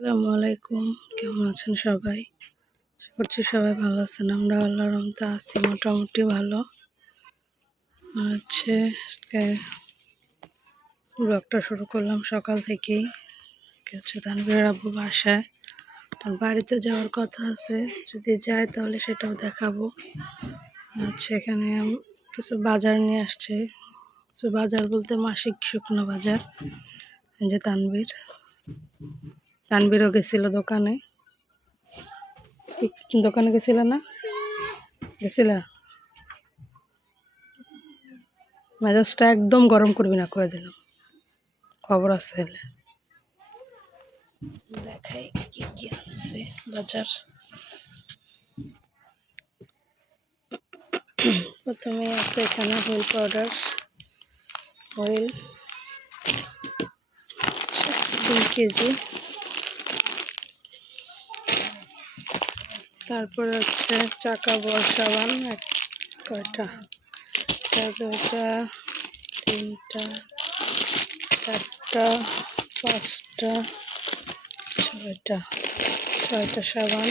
আসসালামু আলাইকুম। কেমন আছেন সবাই? আশা করছি সবাই ভালো আছেন। আমরা আল্লাহ রহমতে আছি, মোটামুটি ভালো। হচ্ছে আজকে ব্লগটা শুরু করলাম সকাল থেকেই। আজকে হচ্ছে তানভীরের আব্বু বাসায়। তার বাড়িতে যাওয়ার কথা আছে। যদি যায় তাহলে সেটাও দেখাবো। আর হচ্ছে এখানে কিছু বাজার নিয়ে আসছে। কিছু বাজার বলতে মাসিক শুকনো বাজার। যে তানভীর। তানবীরও গেছিল দোকানে। দোকানে গেছিল না? গেছিল? মেজাজটা একদম গরম করবি না, কয়ে দিলাম। খবর আছে হলে দেখাই কি কি আছে বাজার। প্রথমে আছে এখানে হুইল পাউডার অয়েল দুই কেজি। তারপরে হচ্ছে চাকা বল সাবান এক কয়টা? দুইটা তিনটা, চারটা, পাঁচটা, ছয়টা ছয়টা সাবান।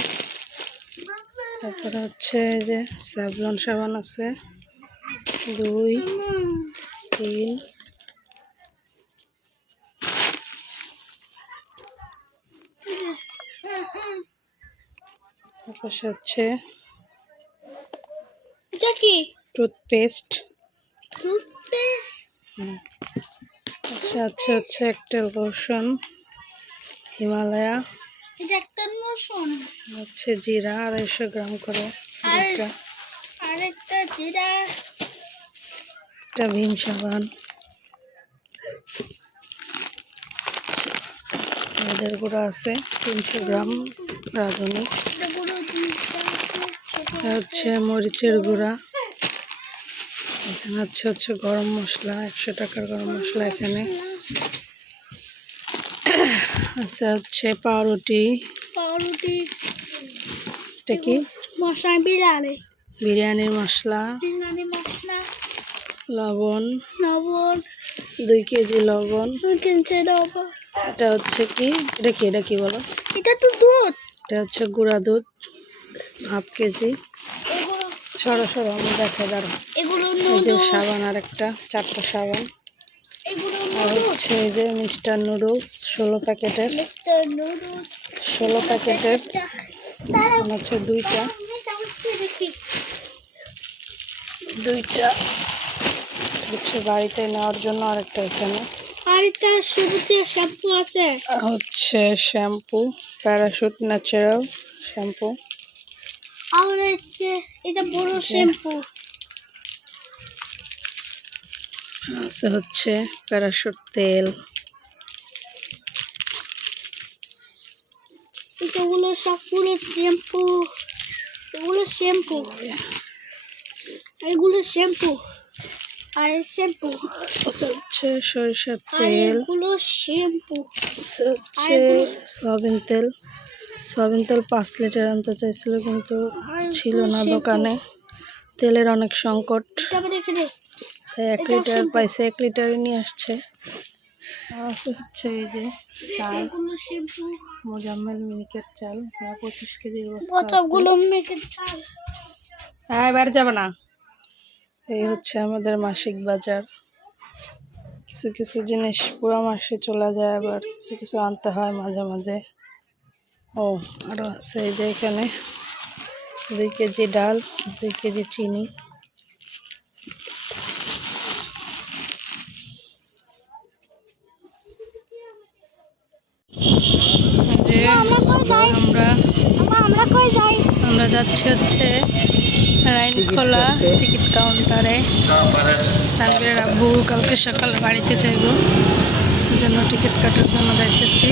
তারপরে হচ্ছে যে স্যাভলন সাবান আছে। দুই, তিন তারপর হচ্ছে এটা কি? টুথপেস্ট। টুথপেস্ট? আচ্ছা আচ্ছা হচ্ছে একটা লোশন হিমালয়া। এটা একটা মোশন হচ্ছে জিরা আড়াইশো গ্রাম করে আর আরেকটা জিরা। একটা ভীম সাবান। আমাদের গুঁড়া আছে তিনশো গ্রাম রাঁধুনি এটা পুরো জিনিসটা আছে, এটা হচ্ছে মরিচের গুঁড়া। এখানে হচ্ছে হচ্ছে গরম মশলা একশো টাকার গরম মশলা এখানে। আচ্ছা হচ্ছে পাউরুটি। পাউরুটি। এটা কি? মশলা বিরিয়ানি। বিরিয়ানির মশলা বিরিয়ানি মশলা। লবণ। লবণ। দুই কেজি লবণ। কিনছে লবণ। এটা হচ্ছে কি? এটা কি? এটা কি বলো? এটা তো দুধ। এটা হচ্ছে গুঁড়া দুধ। Half KG. সরো সরো আমি দেখাই দাঁড়ো এই যে সাবান আর একটা চারটা সাবান। আর হচ্ছে এই যে মিস্টার নুডলস ষোলো প্যাকেটের। ষোলো প্যাকেটের। হচ্ছে দুইটা। দুইটা। হচ্ছে বাড়িতে নেওয়ার জন্য আরেকটা এখানে। আর এটা সবুজের শ্যাম্পু আছে। হচ্ছে শ্যাম্পু প্যারাশুট ন্যাচারাল শ্যাম্পু। আর হচ্ছে এটা বড় শ্যাম্পু। আছে হচ্ছে প্যারাশুট তেল। এগুলো সবগুলো শ্যাম্পু। এগুলো শ্যাম্পু। এগুলো শ্যাম্পু। আর শ্যাম্পু। হচ্ছে সরিষার তেল। এগুলো শ্যাম্পু। হচ্ছে সয়াবিন তেল। সয়াবিন তেল পাঁচ লিটার আনতে চাইছিল কিন্তু ছিল না দোকানে। তেলের অনেক সংকট। তাই এক লিটার। পাইছে এক লিটারই নিয়ে আসছে। আছে হচ্ছে এই যে চাল। মোজাম্মেল চাল পঁচিশ কেজির চাল। হ্যাঁ এবার যাবে না। এই হচ্ছে আমাদের মাসিক বাজার। কিছু কিছু জিনিস পুরো মাসে চলে যায় আবার কিছু কিছু আনতে হয় মাঝে মাঝে। ও আরও আছে যে এখানে। দুই কেজি ডাল দুই কেজি চিনি। আমরা যাচ্ছি হচ্ছে রাইনখোলা টিকিট কাউন্টারে। তানবীরের আব্বু কালকে সকালে বাড়িতে যাইব। জন্য টিকিট কাটার জন্য যাইতেছি।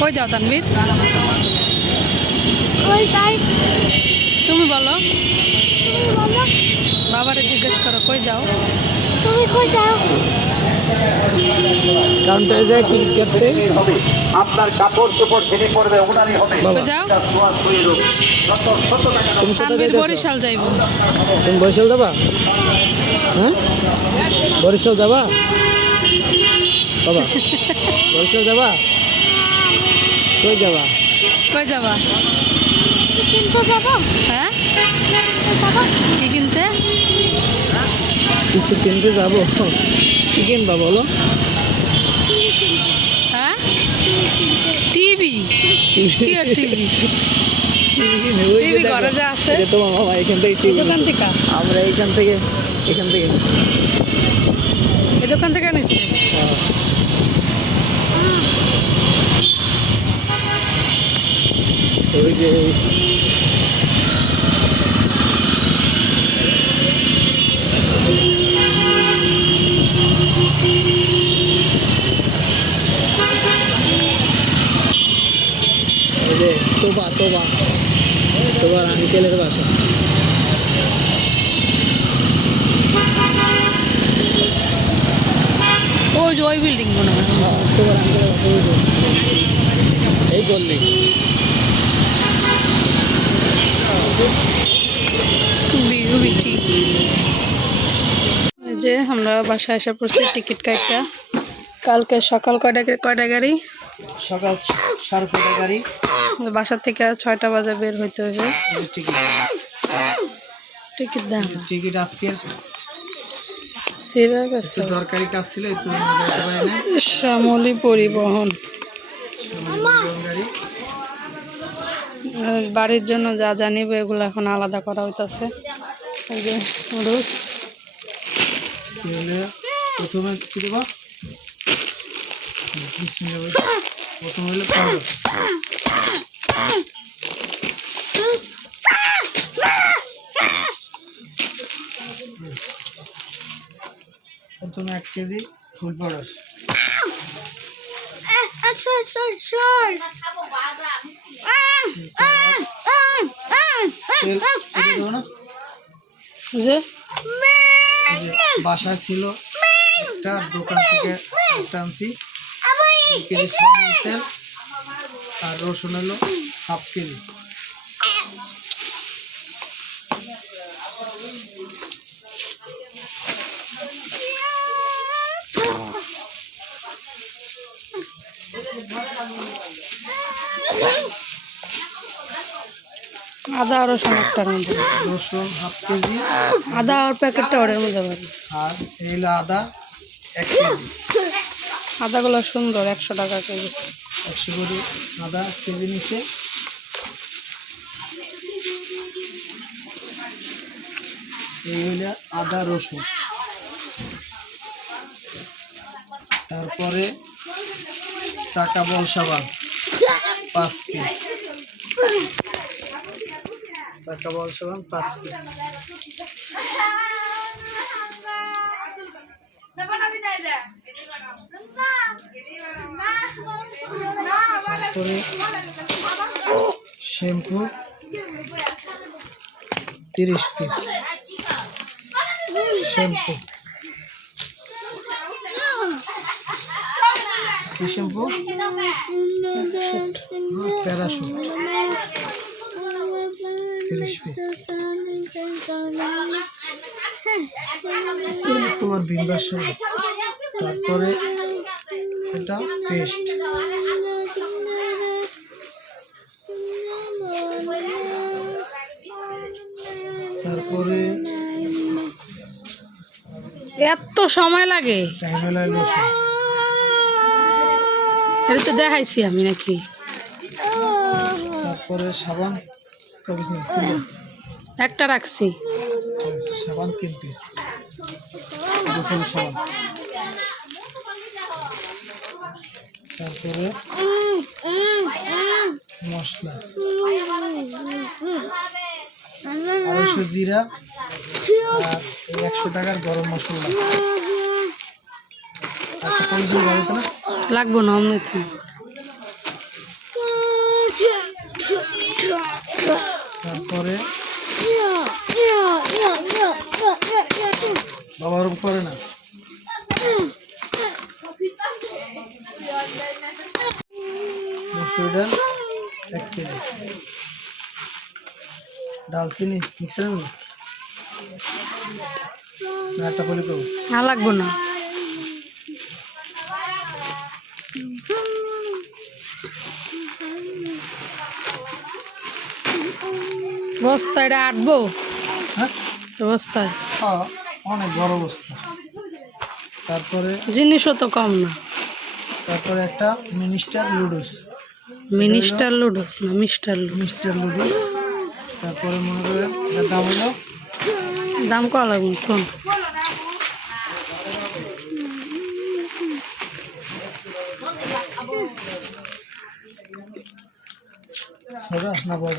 কই যাও তানবীর তুমি বলো। বাবারে জিজ্ঞেস করো কই যাও? তুমি কই কাউন্টারে যায় আপনার কাপড় চোপড় ওনারই হবে। তানবীর বরিশাল যাইব। তুমি বরিশাল যাবা? হ্যাঁ? বরিশাল যাবা? বাবা বরিশাল যাবা? কই যাবা? কই যাবা? কিনতে যাব? হ্যাঁ? কি কিনতে? কিছু কিনতে যাব। কি কিনবা বলো? হ্যাঁ? টিভি। আর টিভি। টিভি। ঘরে যা আছে। তোমার মামা এখান থেকে টিভি দোকান থেকে? আমরা এইখান থেকে এখান থেকে এই দোকান থেকে নিচ্ছে হ্যাঁ। ওই যে তোবা তোবা। তোবার আঙ্কেলের বাসা। ওই যে ওই বিল্ডিং মনে হয়। এই যে আমরা বাসায় এসে পড়ছি টিকিট কাটটা কালকে সকাল কয়টা কয়টা গাড়ি? সকাল সাড়ে ছটা গাড়ি। বাসা থেকে ছয়টা বাজে বের হইতে হবে টিকিট টিকিট দাম। টিকিট আজকের আছে দরকারি কাজ ছিল একটু শ্যামলী পরিবহন। বাড়ির জন্য যা যা নিবে এগুলো এখন আলাদা করা হইতাছে। এই যে রুস। প্রথমে কি দেবো? বিসমিল্লাহ প্রথম হলো পাউডার প্রথমে এক কেজি ফুল পাউডার সর সর সর। তেল এটা দেবো না? বুঝে? এই বাসায় ছিল একটা দোকান থেকে সয়াবিন তেল আর রসুন হলো হাফ কেজি। আদা রসুন একটার মধ্যে রসুন হাফ কেজি। আদা আর প্যাকেটটা ওটার মধ্যে পাবে আর এই আদা এক কেজি। আদাগুলো সুন্দর একশো টাকা কেজি। একশো করে আদা কেজি নিচে। এই হইলে আদা রসুন। তারপরে চাকা বল সাবান পাঁচ পিস। চাকা বল সাবান পাঁচ পিস শ্যাম্পু তিরিশ পিস শ্যাম্পু। কি শ্যাম্পু? প্যারাশুট। তিরিশ পিস তোমার বিন্দাস তারপরে এটা পেস্ট। তারপরে এত সময় লাগে? এটা তো দেখাইছি আমি নাকি। তারপরে সাবান। একটা রাখছি। সাবান তিন পিস সাবান তারপরে মশলা। আড়াইশো জিরা আর একশো টাকার গরম মশলা। লাগবো না অমনি তারপরে বাবা ওরকম করে না। মসুর ডাল, এক কেজি। না, একটা পলি করব। না, লাগবো না। বস্তায় এটা আটবো বস্তায়? হ্যাঁ, অনেক বড় বস্তা। তারপরে জিনিসও তো কম না। তারপরে একটা মিনিস্টার লুডুস। মিনিস্টার লুডোস না মিস্টার মিস্টার লুডুস। তারপরে মনে করেন এটার দাম হলো? দাম কত লাগবে? শোন। ছোটা না বড়?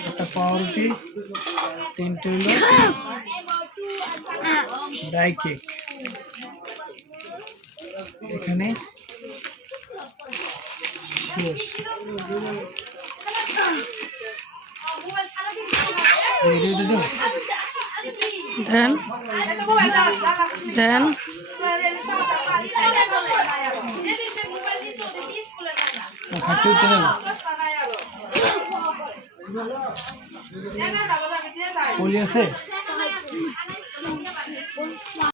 একটা পাউরুটি তিনটে হলো ড্রাই কেক এখানে দেন দেন না, পলি আছে?